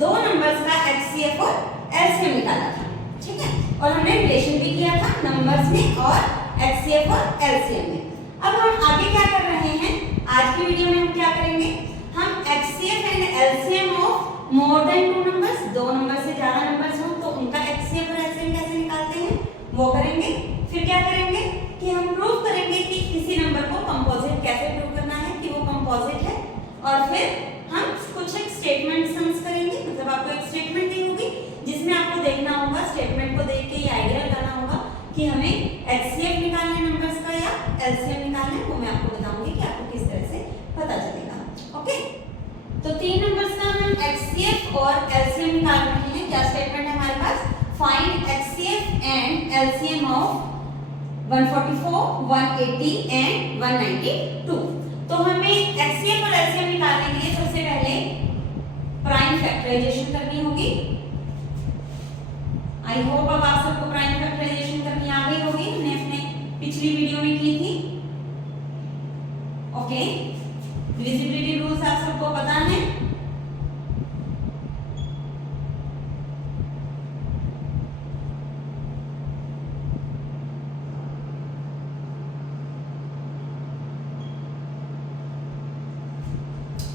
दो नंबर्स का HCF और LCM निकाला था, ठीक है, और हमने रिलेशन भी किया था नंबर्स में और HCF और LCM में। अब हम आगे क्या कर रहे हैं, आज की वीडियो में हम क्या करेंगे, हम HCF and LCM of more than two numbers, दो नंबर से ज्यादा नंबर्स हो तो उनका HCF और LCM कैसे निकालते हैं वो करेंगे। फिर क्या करेंगे कि हम प्रूव करेंगे कि किसी नंबर को कंपोजिट कैसे प्रूव करना है कि वो कंपोजिट है, और फिर हम कुछ एक स्टेटमेंट सम्स करेंगे, मतलब आपको एक स्टेटमेंट दी होगी जिसमें आपको देखना होगा, स्टेटमेंट को देख के ये आइडिया लगाना होगा कि हमें HCF निकालना है नंबर्स का या LCM निकालना है, वो मैं आपको बताऊंगी कि आपको किस तरह से पता चलेगा। ओके, तो तीन नंबर्स का हम HCF और LCM निकाल रहे हैं। क्या स्टेटमेंट है हमारे पास, find HCF and LCM of 144, 180 and 192। तो हमें HCF और LCM निकालने के लिए सबसे पहले प्राइम फैक्टराइजेशन करनी होगी। आई होप अब आप सबको प्राइम फैक्टराइजेशन करनी आ गई होगी, हमने अपने पिछली वीडियो में की थी। ओके, डिविजिबिलिटी रूल्स आप सबको पता है।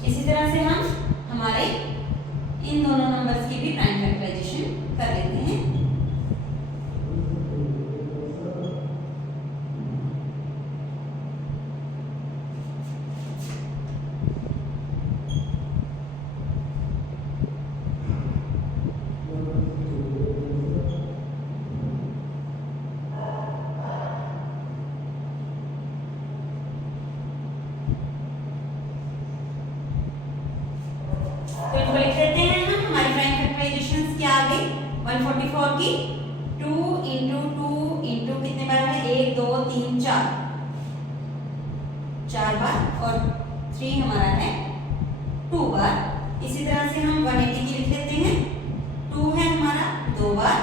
इसी तरह से हम हमारे इन दोनों नंबर्स की भी प्राइम फैक्टराइजेशन कर लेते हैं। तो इनको लिख देते हैं हम, हमारी प्राइम फैक्टराइजेशंस क्या आ गई, 144 की 2 इंटू 2 इंटू कितने बार है, 1 2 3 4, 4 बार, और 3 हमारा है 2 बार। इसी तरह से हम 180 की लिख लेते हैं, 2 है हमारा 2 बार,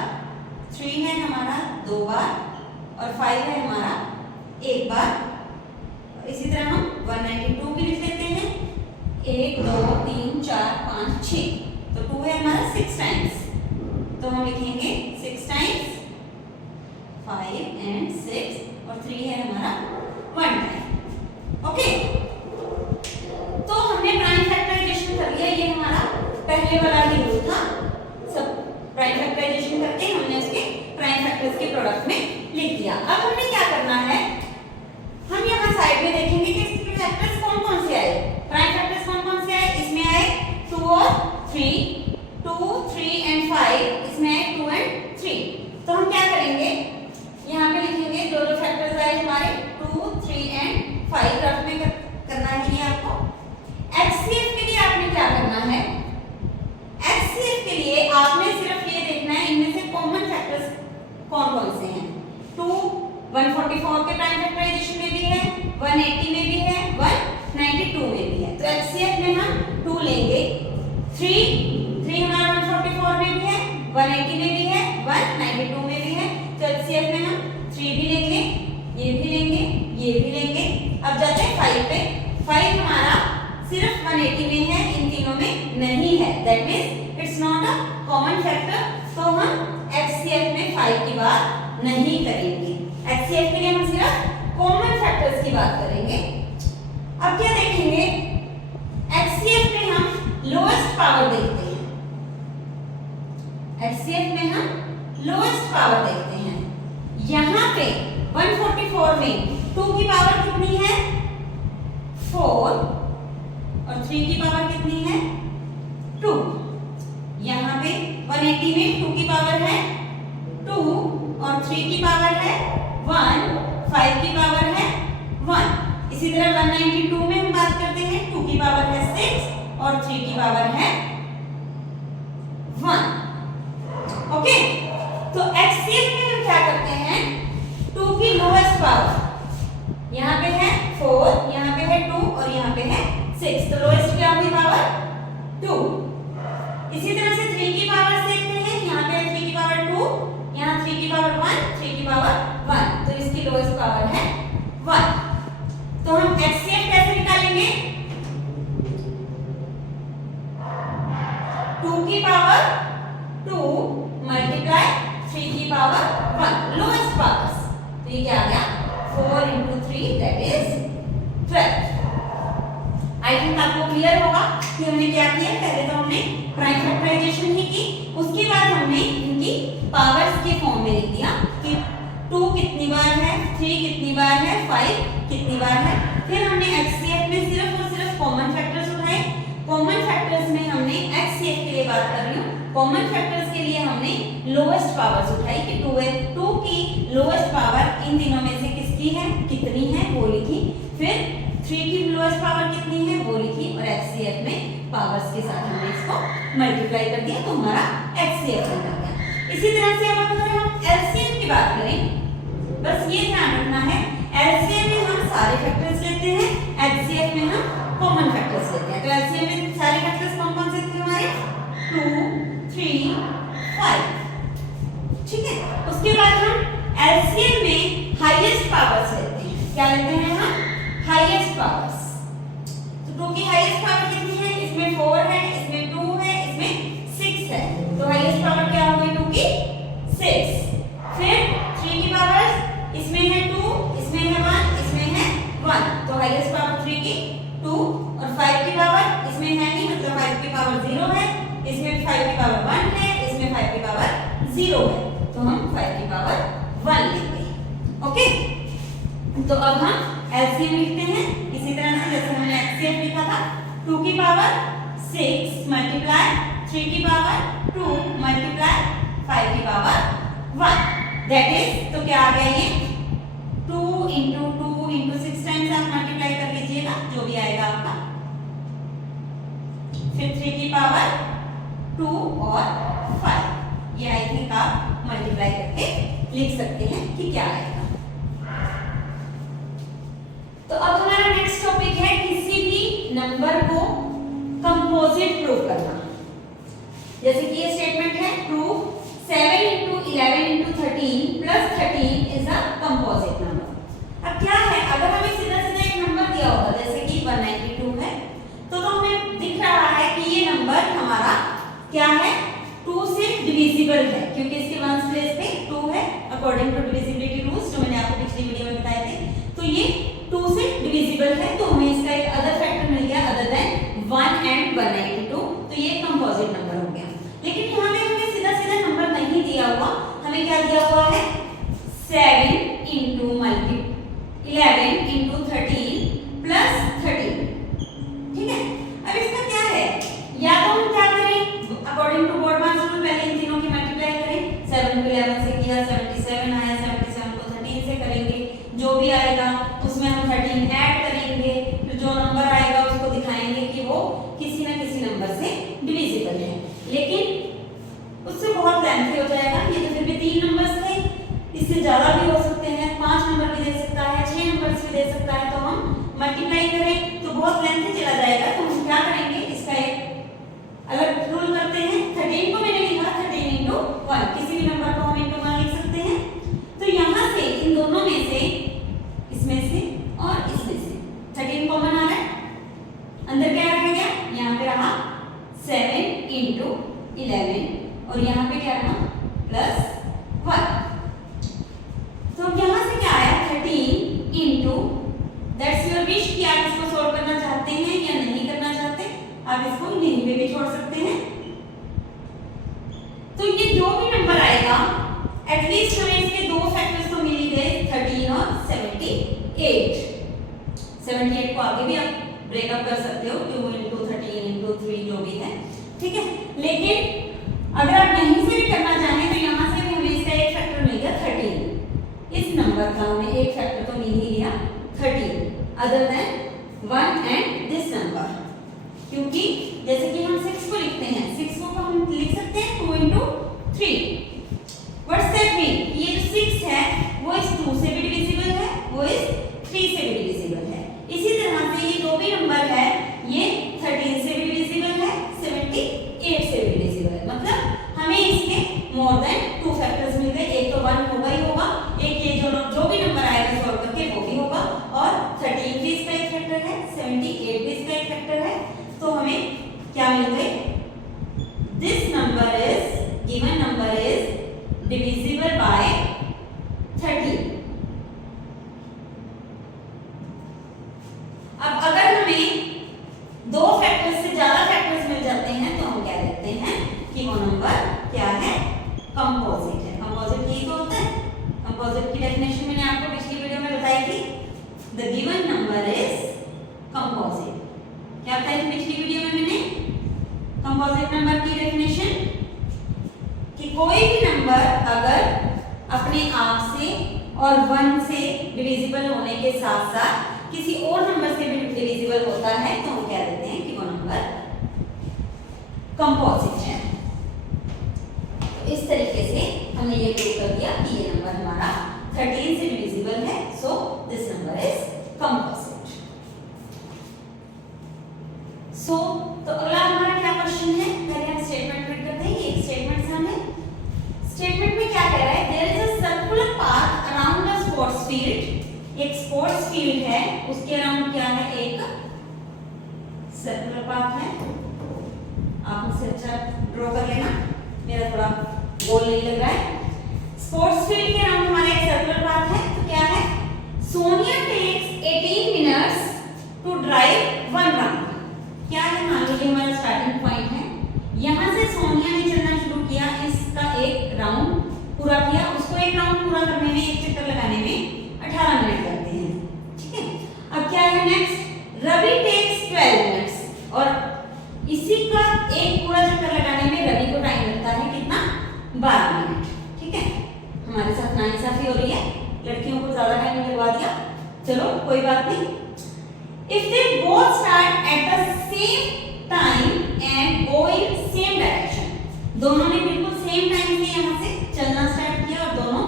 3 है हमारा 2 बार, और 5 है हमारा 1 बार। इसी तरह हम 192 की लिख लेते हैं, 1 2 3 4 5 6, तो 2 है हमारा 6 टाइम्स, तो हम लिखेंगे 6 टाइम्स 5 एंड 6, और 3 है हमारा 1 टाइम। ओके, तो हमने प्राइम फैक्टराइजेशन कर लिया, ये हमारा पहले वाला ही रूल था, सब प्राइम फैक्टराइजेशन करके हमने उसके प्राइम फैक्टर्स के प्रोडक्ट में लिख दिया। अब हमें क्या करना है, हम यहाँ साइड में देखेंगे कि इसके फैक्टर्स कौन कौन से आए, प्राइम फैक्टर्स कौन कौन से आए, इसमें आए 2 और 3, 2 3 एंड 5, इसमें आए 2 एंड 3। तो हम क्या करेंगे, यहाँ पे लिखेंगे जो जो फैक्टर्स आए हमारे 2 3 एंड 5, रफ में करना है ये आपको। HCF के लिए आपने क्या करना है, HCF के लिए आपने सिर्फ ये देखना है इनमें से कॉमन फैक्टर्स कौन कौन से हैं। 2 144 के प्राइम फैक्टराइजेशन में भी है, 180 में भी है, 192 में भी है, तो HCF में हम 2 लेंगे, 3 हमारा 144 में भी है, 180 में भी है, 192 में भी है, तो HCF में हम 3 भी लेंगे, ये भी लेंगे, ये भी लेंगे। अब जाते हैं 5 पे, 5 हमारा सिर्फ 180 में है, इन तीनों में नहीं है, that means it's not a common factor, तो हम HCF में 5 की बात नहीं करेंगे। HCF के लिए हम सिर्फ कॉमन फैक्टर्स की बात करेंगे। अब क्या देखेंगे, HCF में हम लोएस्ट पावर देखते हैं, HCF में हम लोएस्ट पावर देखते हैं। यहाँ पे 144 में 2 की पावर कितनी है, 4, और 3 की पावर कितनी है, 2। यहाँ पे 180 में 2 की पावर है 2, और 3 की पावर है 1, 5 की पावर है 1। इसी तरह 192 में हम बात करते हैं, 2 की पावर है 6 और 3 की पावर है 1। ओके, तो HCF में हम क्या करते हैं, 2 की लोएस्ट पावर यहाँ पे है 4, यहाँ पे है 2, और यहाँ पे है 6, तो लोएस्ट क्या होगी पावर 2। इसी तरह से 3 की पावर देखते हैं, यहाँ पे 3 की पावर 2, यहाँ 3 की पावर 1, 3 की पावर 1, तो इसकी लोएस्ट पावर है 1। तो हम HCF कैसे निकालेंगे, 2 2 की पावर 2 मल्टीप्लाई 3 की पावर 1, लोएस्ट पावर्स। तो ये क्या आ गया 4 into 3 that is 12। I think आपको क्लियर होगा कि हमने क्या किया। पहले तो हमने प्राइम फैक्टराइजेशन ही की, उसके बाद हमने इनकी पावर्स के फॉर्म में लिख दिया कि 2 कितनी बार है, 3 कितनी बार है, 5 कितनी बार है। फिर हमने HCF में सिर्फ और सिर्फ कॉमन फैक्टर्स उठाए। कॉमन फैक्टर्स में हमने HCF के लिए बात कर रही हूँ, कॉमन फैक्टर्स के लिए हमने लोएस्ट पावर्स उठाई कि 2 की लोएस्ट पावर इन तीनों में से किसकी है, कितनी है वो लिखी। फिर 3 की लोएस्ट पावर कितनी है वो लिखी और HCF में पावर्स के साथ हमने इसको मल्टीप्लाई कर दिया तो हमारा HCF बन गया। इसी तरह से अब अगर हम LCM की बात करें, बस ये ध्यान रखना है LCM में हम सारे फैक्टर्स लेते हैं, HCF में हम कॉमन फैक्टर्स लेते हैं। तो LCM में सारे फैक्टर्स कौन कौन से थे हमारे 2 3 5, ठीक है। उसके बाद हम LCM में हाईएस्ट पावर्स लेते हैं। क्या लेते हैं हम हाईएस्ट पावर्स। तो 2 की हाईएस्ट पावर कितनी है, इसमें 4 है, इसमें 2 है, इसमें 6 है। तो हाईएस्ट पावर क्या हो गई 2 की 6। फिर 3 की पावर इसमें है 2, इसमें है 1, इसमें है 1, तो हाईएस्ट पावर 3 की 2। और 5 की पावर इसमें है नहीं, मतलब 5 की पावर 0 है, इसमें 5 की पावर 1 है, इसमें 5 की पावर 0 है, तो हम 5 की पावर 1 लेंगे। ओके, तो अब हम LCM लिखते हैं इसी तरह से जैसे हमने HCF लिखा था। 2 की पावर 6 मल्टीप्लाई 3 की पावर 2 मल्टीप्लाई 5 की पावर 1, दैट इज, तो क्या आ गया ये 2 into 2 into 6 टाइम्स आप मल्टीप्लाई कर लीजिएगा जो भी आएगा आपका। फिर 3 की पावर 2 और 5, ये आई थिंक आप मल्टीप्लाई करके लिख सकते हैं कि क्या आएगा। तो अब हमारा नेक्स्ट टॉपिक है किसी भी नंबर को कंपोजिट प्रूव करना। जैसे कि ये स्टेटमेंट है prove 7 into 11 into 13 plus 13 is a composite number। अब क्या है, अगर हमें सीधा सीधा एक नंबर दिया होता जैसे कि 192 है तो हमें दिख रहा है कि ये नंबर हमारा क्या है 2 से डिविजिबल है, क्योंकि इसके वंस प्लेस पे 2 है अकॉर्डिंग टू डिविजिबिलिटी रूल्स जो मैंने आपको पिछली वीडियो में बताए थे। तो ये 2 से डिविजिबल है, तो हमें इसका एक अदर फैक्टर मिल गया अदर देन 1 and 192, तो ये कंपोजिट नंबर हो गया। लेकिन यहाँ पे हमें सीधा सीधा नंबर नहीं दिया हुआ, हमें क्या दिया हुआ है 7 into 11 into 13 plus 13, ठीक है। अब इसका क्या है, या तो हम क्या करें अकॉर्डिंग टू बोर्डमास रूल पहले इन तीनों की मल्टीप्लाई करें। 7 को 11 से किया 77 आया, 77 को 13 से करेंगे, जो भी आएगा उसमें हम 13 ऐड करेंगे, फिर जो नंबर आएगा उसको दिखाएंगे कि वो किसी न किसी नंबर से डिविजिबल है। लेकिन उससे बहुत लेंथी हो जाएगा, ये तो फिर भी 3 नंबर्स थे, इससे ज्यादा भी हो सकते हैं, 5 नंबर भी दे सकता है, 6 नंबर्स भी दे सकता है। तो हम मल्टीप्लाई करें तो बहुत लेंथी चला जाएगा, तो हम क्या करेंगे इसका एक अलग रूल करते हैं। 13 को मैंने लिखा 13 into 1, किसी भी नंबर को हम into 1 लिख सकते हैं। तो यहाँ से इन दोनों में से इसमें से और इसमें से 13 कॉमन आ रहा है, अंदर क्या रह गया, यहाँ पे रहा 7 into 11 और यहाँ पे क्या रहा प्लस 1। तो यहाँ से क्या आया 13 into, दैट्स योर विश कि आप इसको सॉल्व करना चाहते हैं या नहीं करना चाहते, आप इसको यहीं पे भी छोड़ सकते हैं। तो ये जो भी नंबर आएगा एटलीस्ट हमें इसके दो फैक्टर्स तो मिल ही गए 13 और 78। 78 को आगे भी आप ब्रेकअप कर सकते हो 2 into 13 into 3 जो भी है, ठीक है। लेकिन अगर आप यहीं से भी करना चाहें तो यहाँ से भी हमें इसका एक फैक्टर मिल गया 13, इस नंबर का हमें एक फैक्टर तो मिल ही गया 13 other than 1 and this number. क्योंकि जैसे कि हम 6 को लिखते हैं, 6 को हम लिख सकते हैं 2 into 3। व्हाट्स दैट मीन, ये जो 6 है वो इस 2 से भी डिविजिबल है, वो इस 3 से भी डिविजिबल है। इसी तरह से ये जो भी नंबर है ये 13 से भी डिविजिबल है, 78 से भी डिविजिबल है। मतलब हमें इसके मोर देन 2 फैक्टर्स मिल गए, एक तो 1 होगा ही होगा, एक ये जो भी नंबर आएगा सॉल्व करके वो भी होगा, और 13 भी इसका एक फैक्टर है, 78 भी इसका एक फैक्टर है। तो हमें वो नंबर क्या है, कंपोजिट है। कंपोजिट यही तो होता है। कंपोजिट की डेफिनेशन मैंने आपको पिछली वीडियो में बताई थी, the given number is composite. क्या बताई थी पिछली वीडियो में मैंने? कंपोजिट नंबर की डेफिनेशन कि कोई भी नंबर अगर अपने आप से और 1 से डिविजिबल होने के साथ साथ किसी और नंबर से भी डिविजिबल होता है तो हम कह देते हैं कि वो नंबर कंपोजिट है। तो इस तरीके से हमने ये प्रूव कर दिया कि ये नंबर हमारा 13 से डिविजिबल है, so this number is composite. So तो अगला हमारा क्या क्वेश्चन है, पहले हम स्टेटमेंट रीड करते हैं। ये एक स्टेटमेंट है, स्टेटमेंट में क्या कह रहा है, there is a circular path around a sports field. एक स्पोर्ट्स फील्ड है, उसके अराउंड क्या है, एक सर्कुलर पाथ है। आप मुझसे अच्छा ड्रॉ कर लेना, मेरा थोड़ा गोल नहीं लग रहा है। स्पोर्ट्स फील्ड के अराउंड हमारा एक सर्कुलर पाथ है, तो क्या है, Sonia takes 18 minutes to drive 1 round. क्या है, मान लीजिए हमारा स्टार्टिंग पॉइंट है, यहां से सोनिया ने चलना शुरू किया, इसका एक राउंड पूरा किया, उसको एक राउंड पूरा करने में, एक चक्कर लगाने में 18 मिनट लगते हैं, ठीक है। अब क्या है नेक्स्ट, रवि टेक्स 12 मिनट्स, और इसी का एक पूरा चक्कर लगाने में रवि को टाइम लगता है कितना, 12 मिनट, ठीक है। हमारे साथ नाइंसाफी हो रही है, लड़कियों को ज्यादा टाइम लगवा दिया, चलो कोई बात नहीं। If they both start at the same time and go in same direction, दोनों ने बिल्कुल सेम टाइम से यहाँ से चलना स्टार्ट किया और दोनों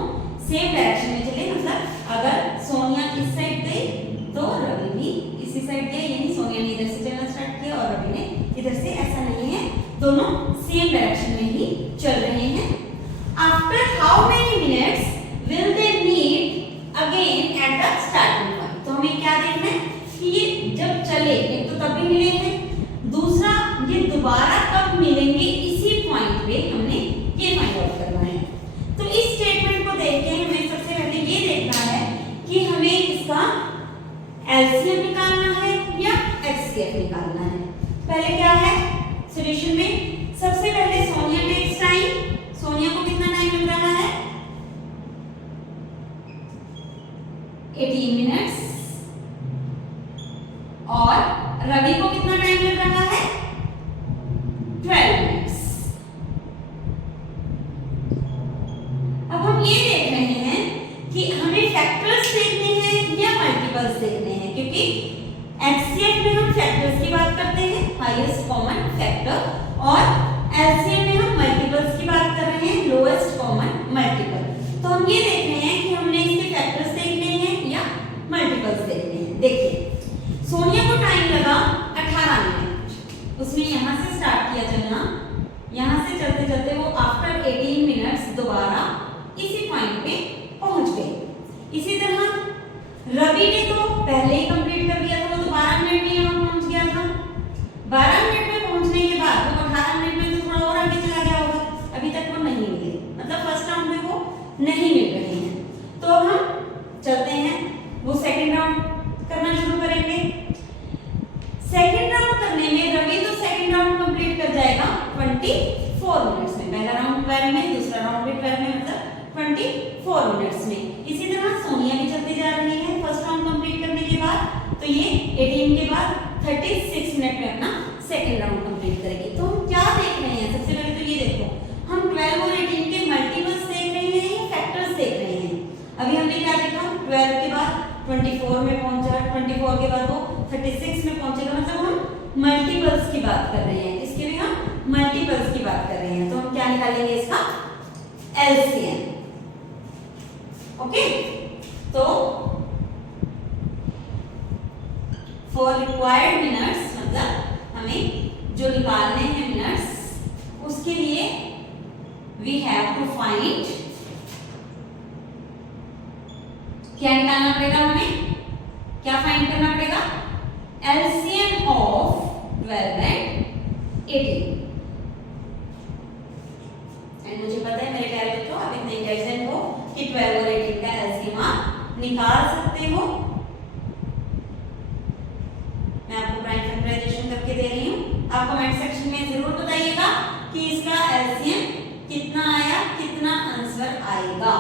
सेम डायरेक्शन में चले, मतलब अगर सोनिया इस साइड गई तो रवि भी इसी साइड गए, यानी सोनिया ने इधर से चलना स्टार्ट किया और रवि ने इधर से, ऐसा नहीं है, दोनों सेम डायरेक्शन में ही चल रहे हैं। After how many minutes will they meet again at the starting point? तो हमें क्या देखना है कि ये जब चले, एक तो तब भी मिले हैं, दूसरा ये दोबारा कब मिलेंगे, इसी पॉइंट पे हमने ये फाइंड आउट करना है। तो इस स्टेटमेंट को देख के हमें सबसे पहले ये देखना है कि हमें इसका एलसीएम निकालना है या एचसीएफ निकालना है। पहले क्या है सॉल्यूशन में, सबसे पहले सोनिया टेक्स टाइम, सोनिया को कितना टाइम मिल रहा है, 18 मिनट्स, और रवि को कितना टाइम मिल रहा है, 12 मिनट्स। अब हम ये देख रहे हैं कि हमें फैक्टर्स देखने हैं या मल्टीपल्स देखने हैं, क्योंकि एचसीएफ में हम फैक्टर्स की बात करते हैं, हाईएस्ट कॉमन फैक्टर, और एलसीएम में हम मल्टीपल्स की बात कर रहे हैं, लोएस्ट कॉमन मल्टीपल। तो हम ये देख रहे हैं कि हमने इसके फैक्टर्स देखने हैं या मल्टीपल्स देखने हैं। देखिए सोनिया को टाइम लगा 18 मिनट, उसने यहाँ से स्टार्ट किया चलना, यहाँ से चलते चलते वो आफ्टर 18 मिनट्स दोबारा इसी पॉइंट पे पहुंच गए। इसी तरह रवि ने तो पहले ही कंप्लीट कर दिया था, वो तो 12 मिनट में यहाँ पहुंच गया था। 12 मिनट में पहुंचने के बाद वो 18 मिनट में तो थोड़ा और आगे चला गया होगा, अभी तक वो नहीं मिले, मतलब फर्स्ट राउंड में वो नहीं मिल रहे हैं। तो अब हम चलते हैं, वो सेकेंड राउंड करना शुरू करेंगे। सेकंड राउंड करने में रवि तो सेकंड राउंड कंप्लीट कर जाएगा 24 मिनट्स में, पहला राउंड 12 में, दूसरा राउंड भी 12 में, मतलब 24 मिनट्स में। इसी तरह सोनिया भी चलती जा रही है फर्स्ट राउंड कंप्लीट करने के बाद, तो ये 18 के बाद 36 मिनट में अपना सेकंड राउंड कंप्लीट करेगी। तो हम क्या देख रहे हैं, सबसे पहले तो ये देखो, हम 12 और 18 के मल्टीपल्स देख रहे हैं या फैक्टर्स देख रहे हैं। अभी हमने क्या देखा, 12 के बाद 24 में पहुंचा, 24 के बाद वो 36 में पहुंचेगा, मतलब हम मल्टीपल्स की बात कर रहे हैं, इसके भी हम मल्टीपल्स की बात कर रहे हैं। तो हम क्या निकालेंगे इसका एलसीएम, ओके। तो फॉर रिक्वायर्ड मिनट्स, मतलब हमें जो निकालने हैं मिनट्स, उसके लिए वी हैव टू फाइंड, क्या निकालना पड़ेगा हमें, क्या फाइंड करना पड़ेगा, एलसीएम ऑफ 12 एंड 18। एंड मुझे पता है मेरे प्यारे बच्चों, आप इतने इंटेलिजेंट हो कि 12 और 18 का एलसीएम आप निकाल सकते हो। मैं आपको प्राइम फैक्टराइजेशन करके दे रही हूँ, आप कमेंट सेक्शन में जरूर बताइएगा कि इसका कितना आया, कितना आंसर आएगा,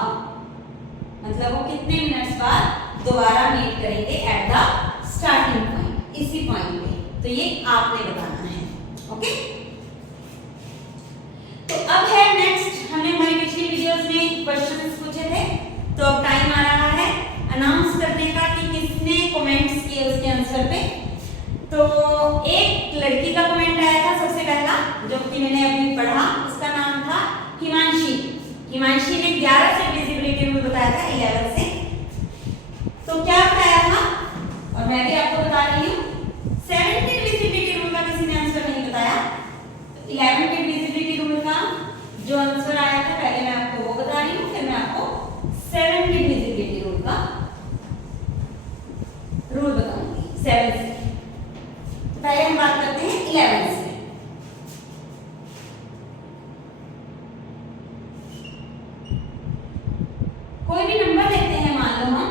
मतलब वो कितने मिनट्स बाद दोबारा मीट करेंगे एट द स्टार्टिंग पॉइंट, इसी पॉइंट पे। तो ये आपने बताना है। ओके, तो अब है नेक्स्ट, हमने हमारी पिछली वीडियोस में क्वेश्चंस पूछे थे, तो अब टाइम आ रहा है अनाउंस करने का कि किसने कमेंट्स किए उसके आंसर पे। तो एक लड़की का कमेंट आया था सबसे पहला, जो कि मैंने अभी पढ़ा, उसका नाम था हिमांशी। हिमांशी ने 11 से विजिबिलिटी रूल बताया था, 11 से। तो क्या बताया था, और मैं भी आपको बता रही हूँ, 17 विजिबिलिटी रूल का किसी ने आंसर नहीं बताया। तो 11 विजिबिलिटी रूल का जो आंसर आया था, पहले मैं आपको वो बता रही हूँ, फिर मैं आपको 17 विजिबिलिटी रूल का रूल बताऊंगी 7 से। तो पहले हम बात करते हैं 11 से। कोई भी नंबर लेते हैं, मान लो हम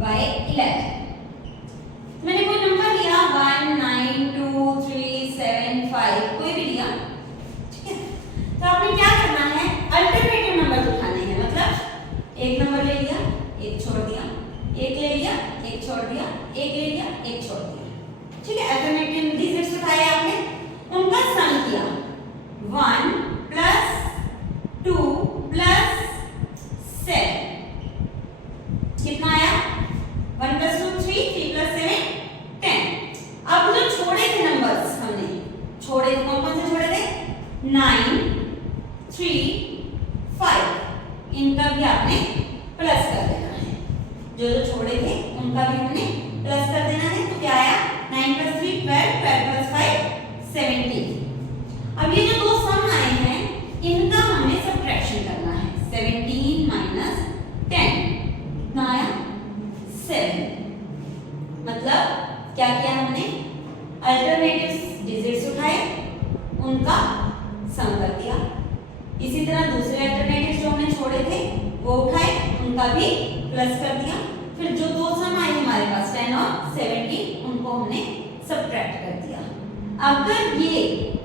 बाय 11। मैंने कोई नंबर लिया 1 9 2 3 7 5, कोई भी लिया, ठीक है। तो आपने क्या करना है, अल्टरनेटिव नंबर उठाने हैं, मतलब एक नंबर ले लिया, एक छोड़ दिया, एक ले लिया, एक छोड़ दिया, एक ले लिया, एक छोड़ दिया, ठीक है। अल्टरनेटिव डिजिट्स उठाए आपने, उनका सम किया, 1 प्लस 2 प्लस 7, कितना आया, 1 प्लस 2 3, 3 प्लस 7 10। अब जो छोड़े थे नंबर्स, हमने छोड़े कौन कौन से छोड़े थे, 9 3 5, इनका भी आपने प्लस कर देना है। जो जो छोड़े थे उनका भी हमने प्लस कर देना है। तो क्या आया, 9 प्लस 3 12, 12 प्लस 5 17। अब ये जो दो सम आए हैं, इनका हमें सब्ट्रैक्शन करना है। 17 माइनस 10 कितना आया, 7। मतलब क्या किया हमने, अल्टरनेटिव डिजिट्स उठाए, उनका सम कर दिया। इसी तरह दूसरे अल्टरनेटिव्स जो हमने छोड़े थे वो उठाए, उनका भी प्लस कर दिया। फिर जो दो सम आए हमारे पास 10 और 17, उनको हमने सब्ट्रैक्ट कर दिया। अगर ये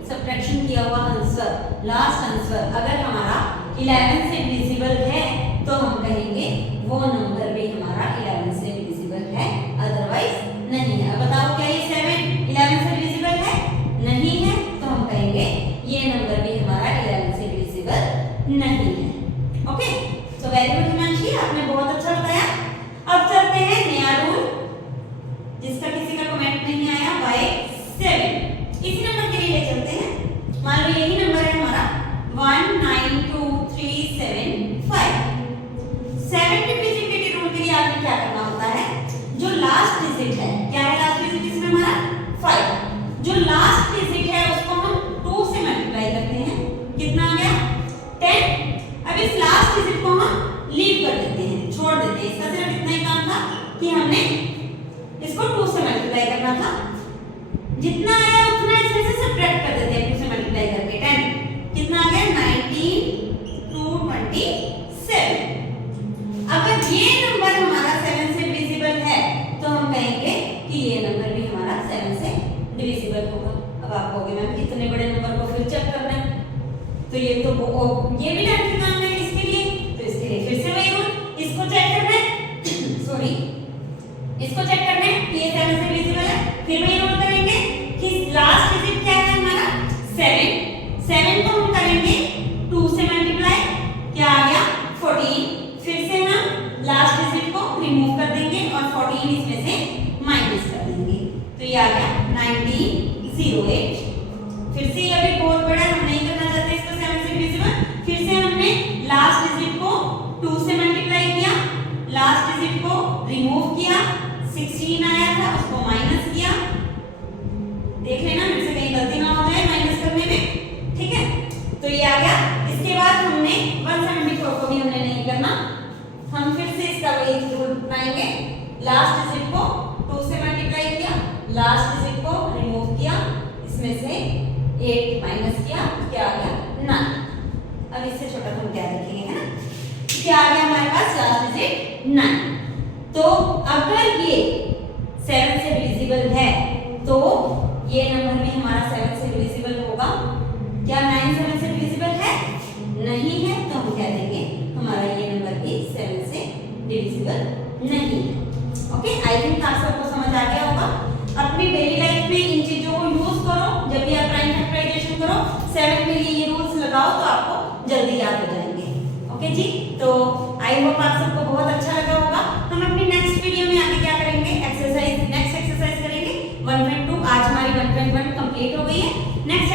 सब्ट्रैक्शन किया हुआ आंसर, लास्ट आंसर अगर हमारा 11 से डिविजिबल है, तो हम कहेंगे वो नंबर भी हमारा 11 से डिविजिबल है, अदरवाइज नहीं है। अब बताओ क्या ये 7 11 से डिविजिबल है, नहीं है, तो हम कहेंगे ये नंबर भी हमारा 11 से डिविजिबल नहीं है। Okay, so very good Himanshi, आपने बहुत अच्छा बताया। अब चलते हैं नया रूल, जिसका किसी का कमेंट नहीं आया, बाय 7। इसी नंबर के लिए चलते हैं। मान लो यही नंबर है हमारा 1 9 2 3 7 5। 7 डिविजिबिलिटी रूल के लिए आपने क्या करना होता है, जो लास्ट डिजिट है, क्या है लास्ट डिजिट इसमें हमारा 5, जो लास्ट डिजिट है उसको हम 2 से मल्टीप्लाई करते हैं, कितना आ गया 10। अब इस लास्ट डिजिट को हम लीव कर देते हैं, छोड़ देते हैं। इसका सिर्फ इतना ही काम था कि हमने इसको 2 से मल्टीप्लाई करना था, जितना आया उतना इसमें से सब्ट्रैक्ट कर देते हैं 2 से मल्टीप्लाई करके। 10 कितना आ गया, 19 2 27। अगर ये नंबर हमारा 7 से डिविजिबल है, तो हम कहेंगे कि ये नंबर भी हमारा 7 से डिविजिबल होगा। अब आप कहोगे मैम इतने बड़े नंबर को फिर चेक करना है, तो ये तो ये भी टाइम की काम है इसके लिए, तो इसके लिए फिर से वही रूल, इसको चेक करना है सॉरी इसको चेक करना है कि ये 7 से डिविजिबल है। फिर वही रूल करेंगे कि लास्ट डिजिट क्या है हमारा 7, 7 को हम करेंगे 2 से मल्टीप्लाई, क्या आ गया 14। फिर से हम लास्ट डिजिट को रिमूव कर देंगे और 14 इसमें से माइनस कर देंगे, तो ये आ गया 1908। फिर से ये भी बहुत बड़ा हम नहीं करना चाहते इसको 7 से डिविजिबल। फिर से हमने लास्ट डिजिट को 2 से मल्टीप्लाई किया, लास्ट डिजिट को रिमूव किया, 16 आया था उसको माइनस किया, देख लेना मेरे से कहीं गलती ना हो जाए माइनस करने में, ठीक है। तो ये आ गया। इसके बाद हमने 174 को भी हमने नहीं करना, हम फिर से इसका वही रूल अपनाएंगे, लास्ट डिजिट को 2 से मल्टीप्लाई किया, लास्ट डिजिट को रिमूव किया, इसमें से 8 माइनस किया, क्या आ गया 9। अब इससे छोटा हम क्या लिखेंगे, है ना, क्या आ गया हमारे पास लास्ट डिजिट 9। तो अगर ये 7 से डिविजिबल है, तो ये नंबर भी हमारा 7 से डिविजिबल होगा, 7 के लिए ये रूल्स लगाओ तो आपको जल्दी याद हो जाएंगे। ओके जी, तो आई होप आप सबको बहुत अच्छा लगा होगा। हम अपनी नेक्स्ट वीडियो में आगे क्या करेंगे, नेक्स्ट एक्सरसाइज करेंगे 1.2। आज हमारी 1.1 कंप्लीट हो गई है। नेक्स्ट